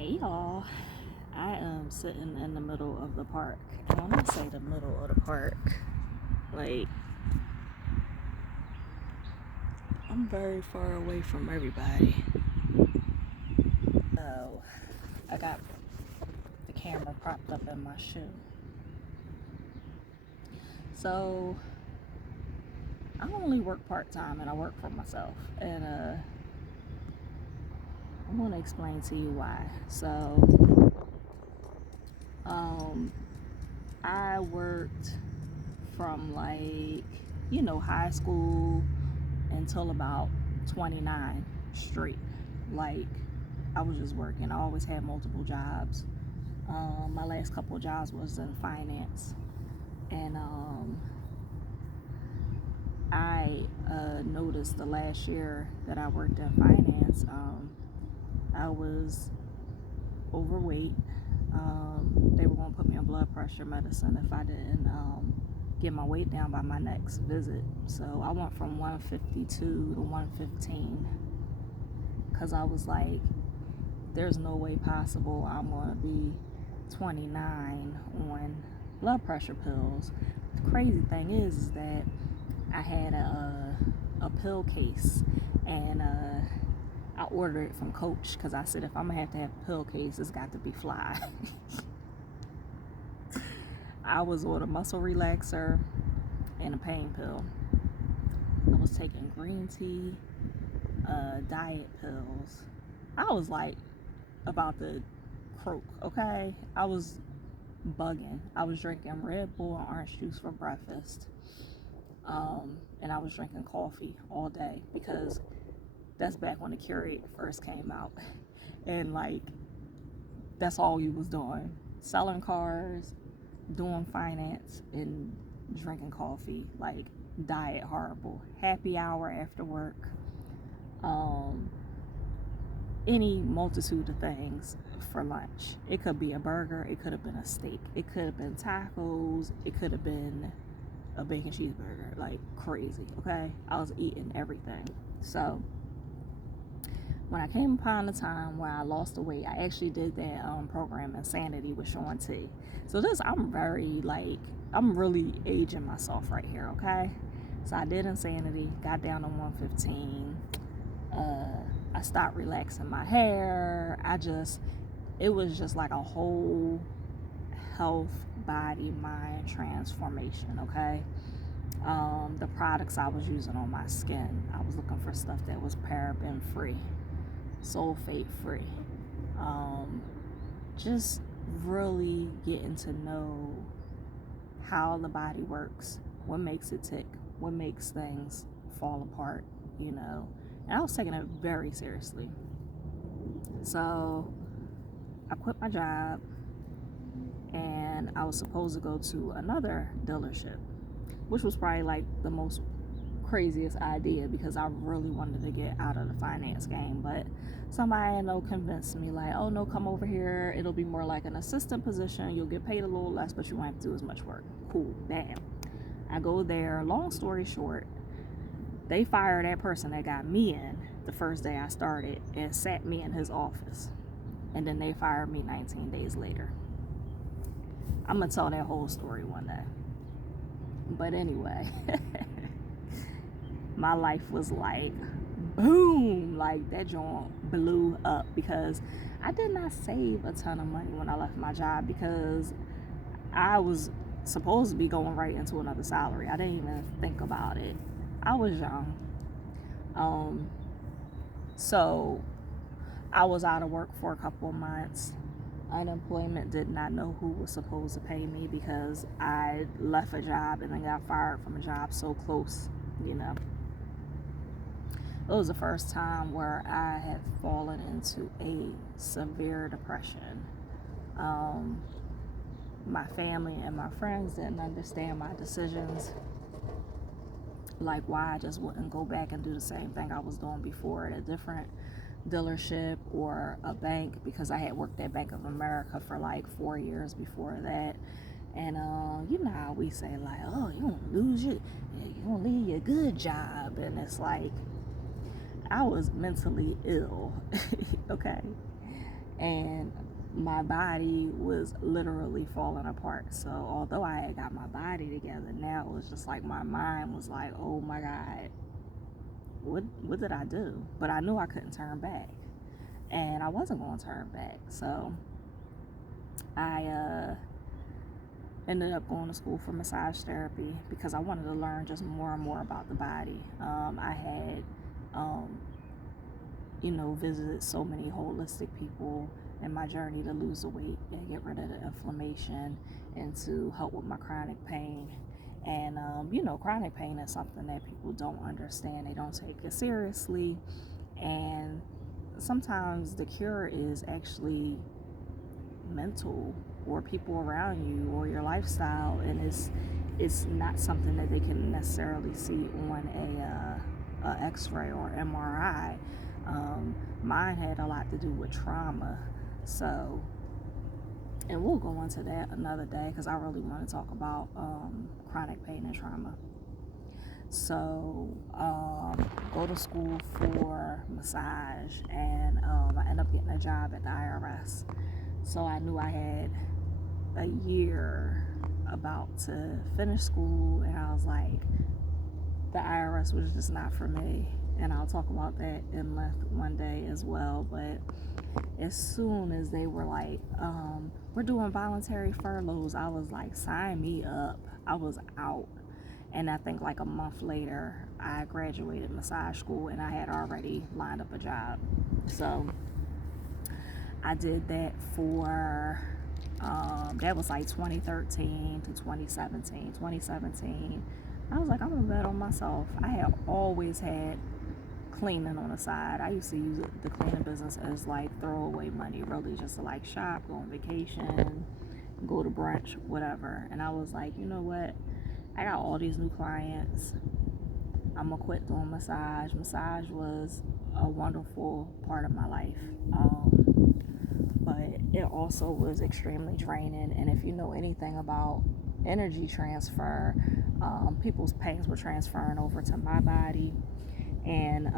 Hey y'all, I am sitting in the middle of the park. And when I say the middle of the park, like I'm very far away from everybody. So I got the camera propped up in my shoe. So I only work part-time and I work for myself. And I want to explain to you why. So I worked from high school until about 29 straight. Like, I was just working. I always had multiple jobs. My last couple of jobs was in finance. And I noticed the last year that I worked in finance, I was overweight. They were going to put me on blood pressure medicine if I didn't get my weight down by my next visit. So I went from 152 to 115 because I was like, there's no way possible I'm going to be 29 on blood pressure pills. The crazy thing is that I had a pill case, and I ordered it from Coach because I said if I'm gonna have to have a pill case, it's got to be fly. I was on a muscle relaxer and a pain pill. I was taking green tea, diet pills. I was like about to croak, okay? I was bugging. I was drinking Red Bull and orange juice for breakfast. And I was drinking coffee all day because that's back when the Keurig first came out. And like, that's all you was doing. Selling cars, doing finance, and drinking coffee. Like, diet horrible. Happy hour after work. Any multitude of things for lunch. It could be a burger, it could have been a steak, it could have been tacos, it could have been a bacon cheeseburger. Like, crazy, okay? I was eating everything. So when I came upon the time where I lost the weight, I actually did that program Insanity with Shaun T. So I'm really aging myself right here, okay? So I did Insanity, got down to 115. I stopped relaxing my hair. It was just like a whole health, body, mind transformation, okay? The products I was using on my skin, I was looking for stuff that was paraben free, sulfate free. Just really getting to know how the body works, what makes it tick, what makes things fall apart, you know. And I was taking it very seriously. So I quit my job and I was supposed to go to another dealership, which was probably like the most craziest idea because I really wanted to get out of the finance game. But somebody I know convinced me, like, oh no, come over here, it'll be more like an assistant position, you'll get paid a little less, but you won't have to do as much work. Cool, bam. I go there, long story short, they fired that person that got me in the first day I started and sat me in his office, and then they fired me 19 days later. I'm gonna tell that whole story one day. But anyway, my life was like boom, like that joint blew up because I did not save a ton of money when I left my job because I was supposed to be going right into another salary. I didn't even think about it. I was young. So I was out of work for a couple of months. Unemployment did not know who was supposed to pay me because I left a job and then got fired from a job so close, you know. It was the first time where I had fallen into a severe depression. My family and my friends didn't understand my decisions, like why I just wouldn't go back and do the same thing I was doing before at a different dealership or a bank, because I had worked at Bank of America for like 4 years before that. And you know how we say, like, oh, you gonna leave your good job, and it's like I was mentally ill. Okay. and my body was literally falling apart. So although I had got my body together, now it was just like my mind was like, oh my God, what did I do? But I knew I couldn't turn back, and I wasn't going to turn back. So I ended up going to school for massage therapy because I wanted to learn just more and more about the body. I had visited so many holistic people in my journey to lose the weight and get rid of the inflammation and to help with my chronic pain. And chronic pain is something that people don't understand. They don't take it seriously, and sometimes the cure is actually mental, or people around you, or your lifestyle, and it's not something that they can necessarily see on a X-ray or MRI. Mine had a lot to do with trauma, so, and we'll go into that another day because I really want to talk about chronic pain and trauma. So go to school for massage, and I ended up getting a job at the IRS. So I knew I had a year about to finish school, and I was like, the IRS was just not for me. And I'll talk about that in length one day as well. But as soon as they were like, we're doing voluntary furloughs, I was like, sign me up. I was out. And I think like a month later, I graduated massage school, and I had already lined up a job. So I did that for, that was like 2013 to 2017. 2017, I was like, I'm gonna bet on myself. I had always had cleaning on the side. I used to use the cleaning business as like throwaway money, really just to like shop, go on vacation, go to brunch, whatever. And I was like, you know what? I got all these new clients. I'm gonna quit doing massage. Massage was a wonderful part of my life. But it also was extremely draining. And if you know anything about energy transfer, people's pains were transferring over to my body. And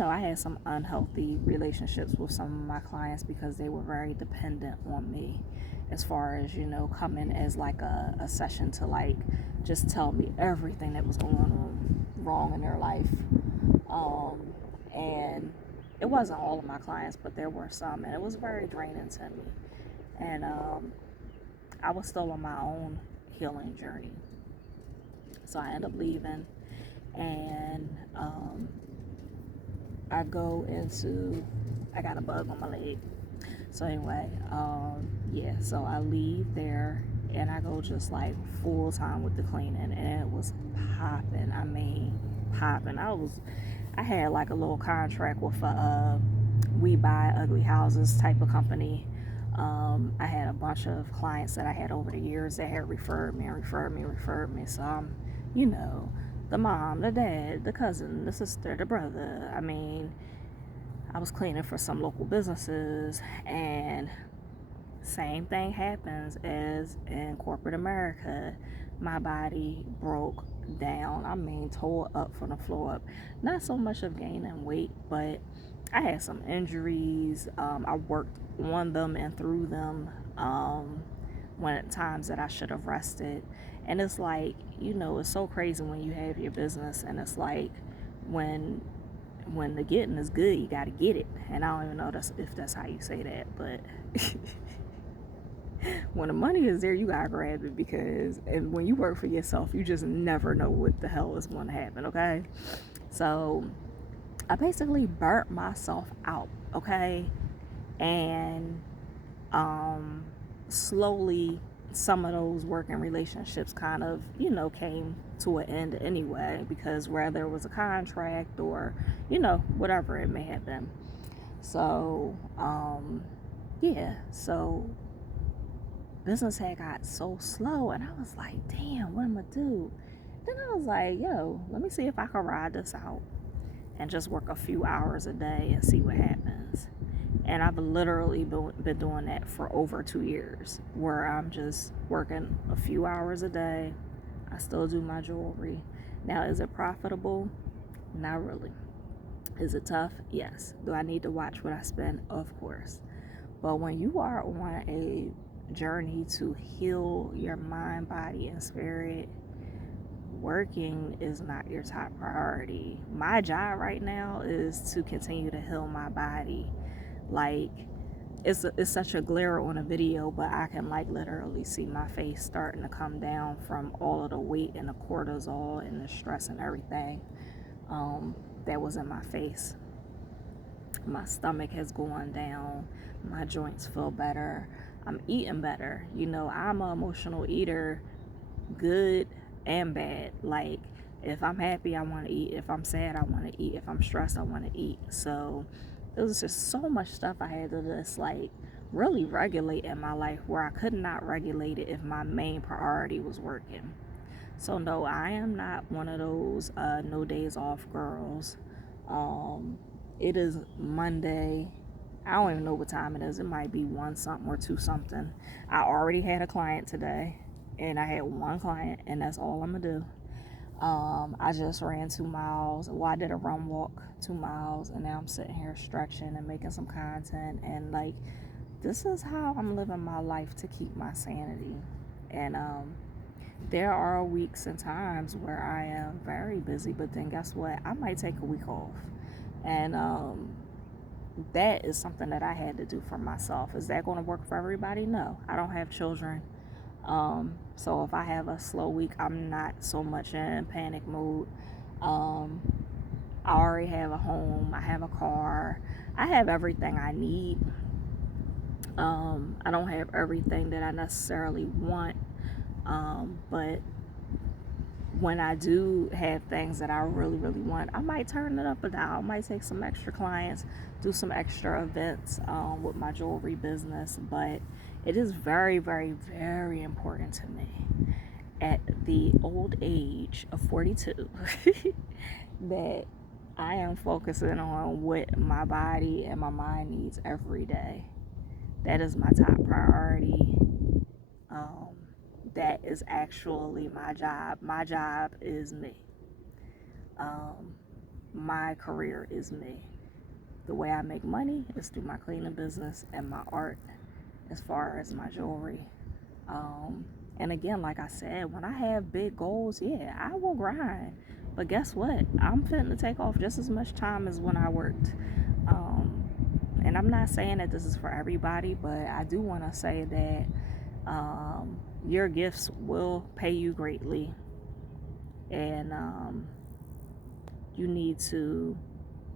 I had some unhealthy relationships with some of my clients because they were very dependent on me, as far as coming as like a session to like just tell me everything that was going on wrong in their life. And it wasn't all of my clients, but there were some, and it was very draining to me. And I was still on my own healing journey, so I ended up leaving, and I got a bug on my leg. So anyway, so I leave there, and I go just like full time with the cleaning, and it was popping. I mean, popping. I had like a little contract with We Buy Ugly Houses type of company. I had a bunch of clients that I had over the years that had referred me. So I'm, the mom, the dad, the cousin, the sister, the brother. I mean, I was cleaning for some local businesses, and same thing happens as in corporate America. My body broke down. I mean, tore up from the floor up. Not so much of gaining weight, but I had some injuries. I worked on them and through them when at times that I should have rested. And it's like, it's so crazy when you have your business, and it's like when the getting is good, you got to get it. And I don't even know if that's how you say that, but when the money is there, you got to grab it, because when you work for yourself, you just never know what the hell is going to happen, okay? So I basically burnt myself out, okay? And slowly some of those working relationships kind of, came to an end anyway, because whether it was a contract or, whatever it may have been. So, so business had got so slow, and I was like, damn, what am I do? Then I was like, yo, let me see if I can ride this out and just work a few hours a day and see what happens. And I've literally been doing that for over 2 years, where I'm just working a few hours a day. I still do my jewelry. Now, is it profitable? Not really. Is it tough? Yes. Do I need to watch what I spend? Of course. But when you are on a journey to heal your mind, body, and spirit, working is not your top priority. My job right now is to continue to heal my body. Like, it's such a glare on a video, but I can like literally see my face starting to come down from all of the weight and the cortisol and the stress and everything that was in my face. My stomach has gone down. My joints feel better. I'm eating better. You know, I'm an emotional eater, good and bad. Like, if I'm happy, I want to eat. If I'm sad, I want to eat. If I'm stressed, I want to eat. So it was just so much stuff I had to just like really regulate in my life, where I could not regulate it if my main priority was working. So no, I am not one of those no days off girls. It is Monday. I don't even know what time it is. It might be 1 something or 2 something. I already had a client today, and I had one client, and that's all I'm gonna do. I just ran 2 miles. Well, I did a run walk 2 miles, and now I'm sitting here stretching and making some content. And like, this is how I'm living my life to keep my sanity. And there are weeks and times where I am very busy, but then guess what? I might take a week off. And that is something that I had to do for myself. Is that going to work for everybody? No. I don't have children. So if I have a slow week, I'm not so much in panic mode. I already have a home. I have a car. I have everything I need. I don't have everything that I necessarily want. But when I do have things that I really, really want, I might turn it up a dial. I might take some extra clients, do some extra events with my jewelry business. But it is very, very, very important to me at the old age of 42 that I am focusing on what my body and my mind needs every day. That is my top priority. That is actually my job. My job is me. My career is me. The way I make money is through my cleaning business and my art, as far as my jewelry. And again, like I said, when I have big goals, yeah, I will grind. But guess what? I'm fitting to take off just as much time as when I worked. And I'm not saying that this is for everybody, but I do want to say that your gifts will pay you greatly, and you need to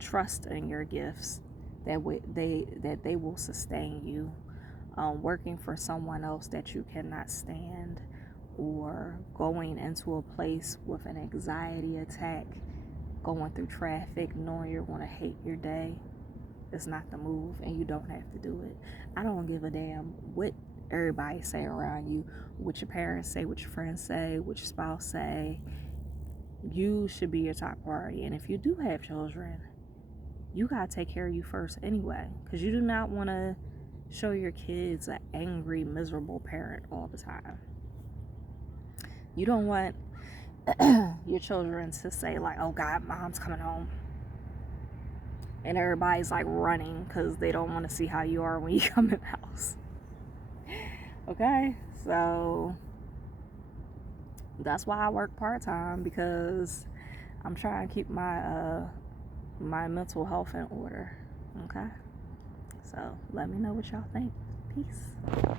trust in your gifts that they will sustain you. Working for someone else that you cannot stand, or going into a place with an anxiety attack, going through traffic knowing you're going to hate your day, it's not the move, and you don't have to do it. I don't give a damn what everybody say around you, what your parents say, what your friends say, what your spouse say. You should be your top priority. And if you do have children, you gotta take care of you first anyway, because you do not want to show your kids an angry, miserable parent all the time. You don't want your children to say like, oh God, mom's coming home, and everybody's like running because they don't want to see how you are when you come in the house. Okay, so that's why I work part-time, because I'm trying to keep my my mental health in order. Okay, so let me know what y'all think. Peace.